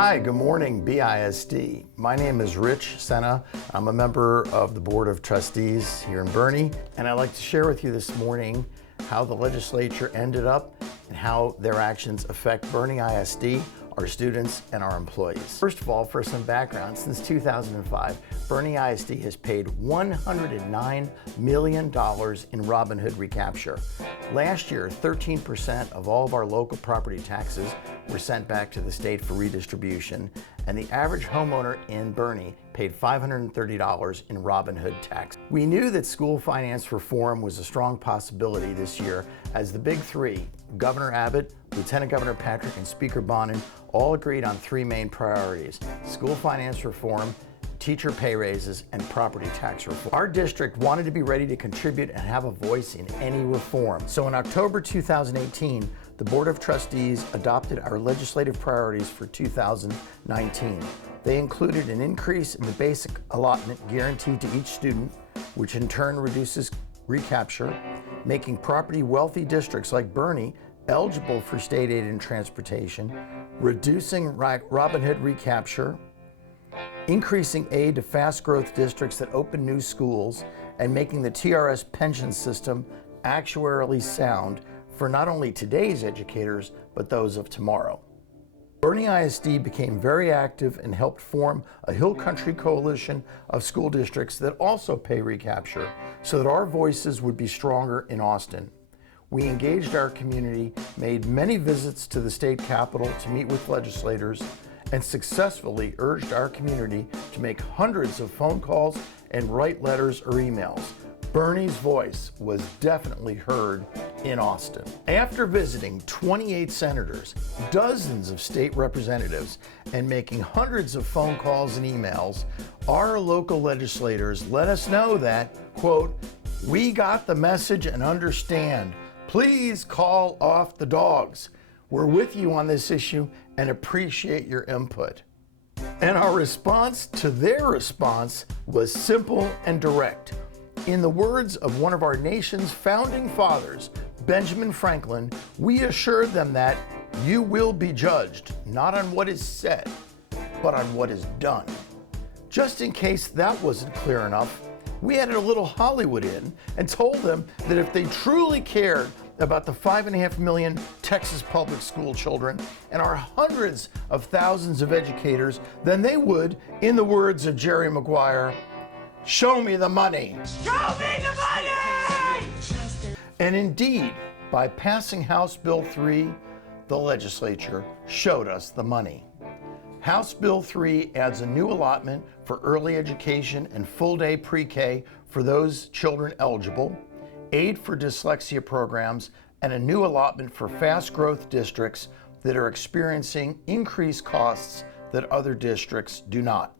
Hi, good morning, BISD. My name is Rich Senna. I'm a member of the Board of Trustees here in Boerne, and I'd like to share with you this morning how the legislature ended up and how their actions affect Boerne ISD, our students, and our employees. First of all, for some background, since 2005, Boerne ISD has paid $109 million in Robin Hood recapture. Last year, 13% of all of our local property taxes were sent back to the state for redistribution, and the average homeowner in Boerne paid $530 in Robin Hood tax. We knew that school finance reform was a strong possibility this year as the big three, Governor Abbott, Lieutenant Governor Patrick, and Speaker Bonnen, all agreed on three main priorities: school finance reform, teacher pay raises, and property tax reform. Our district wanted to be ready to contribute and have a voice in any reform. So in October 2018, the Board of Trustees adopted our legislative priorities for 2019. They included an increase in the basic allotment guaranteed to each student, which in turn reduces recapture, making property wealthy districts like Boerne eligible for state aid and transportation, reducing Robin Hood recapture, increasing aid to fast growth districts that open new schools, and making the TRS pension system actuarially sound for not only today's educators, but those of tomorrow. Boerne ISD became very active and helped form a Hill Country coalition of school districts that also pay recapture so that our voices would be stronger in Austin. We engaged our community, made many visits to the state capitol to meet with legislators, and successfully urged our community to make hundreds of phone calls and write letters or emails. Boerne's voice was definitely heard in Austin. After visiting 28 senators, dozens of state representatives, and making hundreds of phone calls and emails, our local legislators let us know that, quote, "We got the message and understand. Please call off the dogs. We're with you on this issue and appreciate your input." And our response to their response was simple and direct. In the words of one of our nation's founding fathers, Benjamin Franklin, we assured them that you will be judged, not on what is said, but on what is done. Just in case that wasn't clear enough, we added a little Hollywood in and told them that if they truly cared about the 5.5 million Texas public school children and our hundreds of thousands of educators, then they would, in the words of Jerry Maguire, show me the money. Show me the money! And indeed, by passing House Bill 3, the legislature showed us the money. House Bill 3 adds a new allotment for early education and full-day pre-K for those children eligible, aid for dyslexia programs, and a new allotment for fast growth districts that are experiencing increased costs that other districts do not.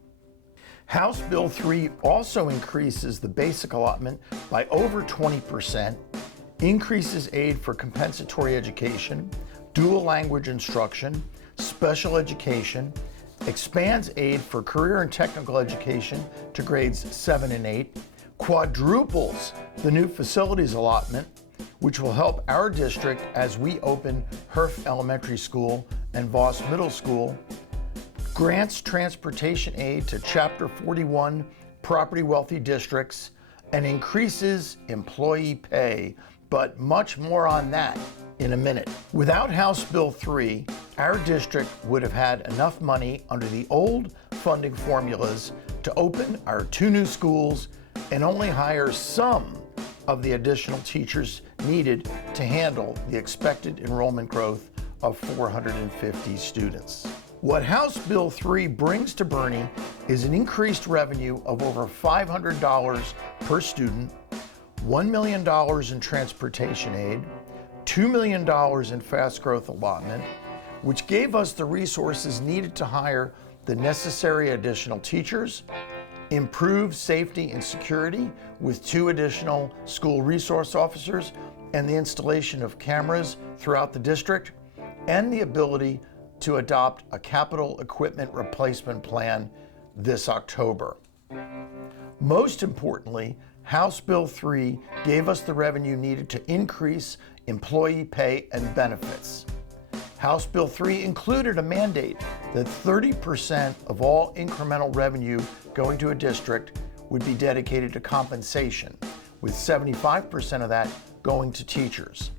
House Bill 3 also increases the basic allotment by over 20%, increases aid for compensatory education, dual language instruction, special education, expands aid for career and technical education to grades 7 and 8, quadruples the new facilities allotment, which will help our district as we open Herf Elementary School and Voss Middle School, grants transportation aid to Chapter 41 property wealthy districts, and increases employee pay, but much more on that in a minute. Without House Bill 3, our district would have had enough money under the old funding formulas to open our 2 new schools and only hire some of the additional teachers needed to handle the expected enrollment growth of 450 students. What House Bill 3 brings to Boerne is an increased revenue of over $500 per student, $1 million in transportation aid, $2 million in fast growth allotment, which gave us the resources needed to hire the necessary additional teachers, improve safety and security with 2 additional school resource officers, and the installation of cameras throughout the district, and the ability to adopt a capital equipment replacement plan this October. Most importantly, House Bill 3 gave us the revenue needed to increase employee pay and benefits. House Bill 3 included a mandate that 30% of all incremental revenue going to a district would be dedicated to compensation, with 75% of that going to teachers.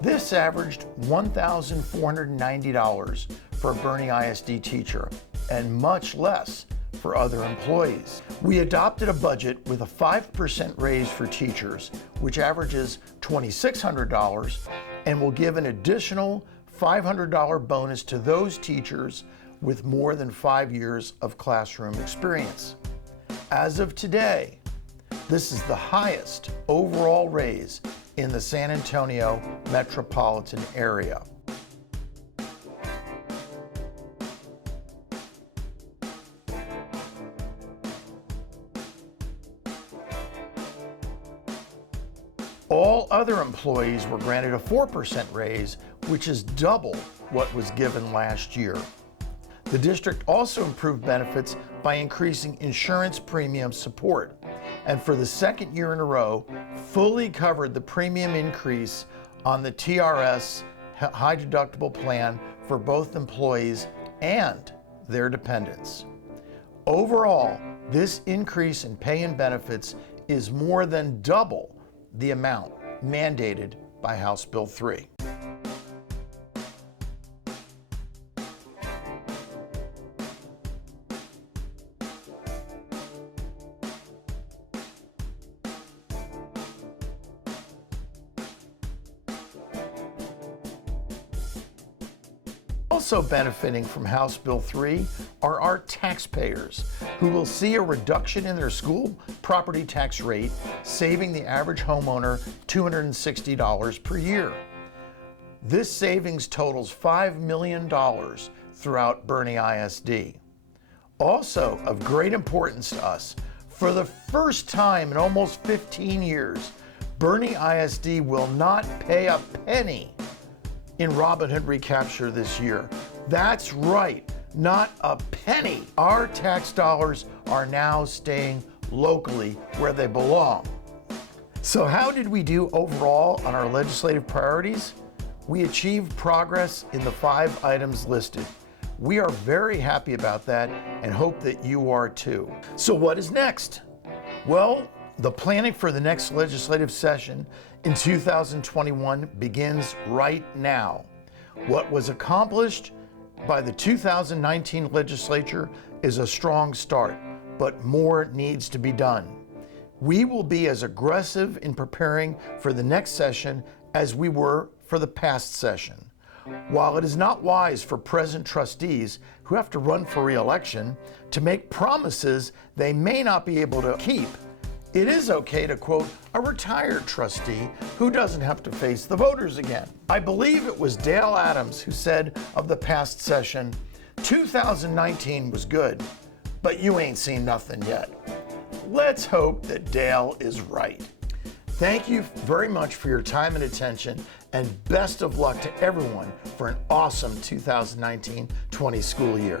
This averaged $1,490 for a Boerne ISD teacher, and much less for other employees. We adopted a budget with a 5% raise for teachers, which averages $2,600, and will give an additional $500 bonus to those teachers with more than 5 years of classroom experience. As of today, this is the highest overall raise in the San Antonio metropolitan area. All other employees were granted a 4% raise, which is double what was given last year. The district also improved benefits by increasing insurance premium support, and for the second year in a row, fully covered the premium increase on the TRS high deductible plan for both employees and their dependents. Overall, this increase in pay and benefits is more than double the amount mandated by House Bill 3. Also benefiting from House Bill 3 are our taxpayers, who will see a reduction in their school property tax rate, saving the average homeowner $260 per year. This savings totals $5 million throughout Boerne ISD. Also of great importance to us, for the first time in almost 15 years, Boerne ISD will not pay a penny in Robin Hood recapture this year. That's right, not a penny. Our tax dollars are now staying locally where they belong. So how did we do overall on our legislative priorities? We achieved progress in the 5 items listed. We are very happy about that and hope that you are too. So what is next? Well, the planning for the next legislative session in 2021 begins right now. What was accomplished by the 2019 legislature is a strong start, but more needs to be done. We will be as aggressive in preparing for the next session as we were for the past session. While it is not wise for present trustees who have to run for re-election to make promises they may not be able to keep, it is okay to quote a retired trustee who doesn't have to face the voters again. I believe it was Dale Adams who said of the past session, 2019 was good, but you ain't seen nothing yet. Let's hope that Dale is right. Thank you very much for your time and attention, and best of luck to everyone for an awesome 2019-20 school year.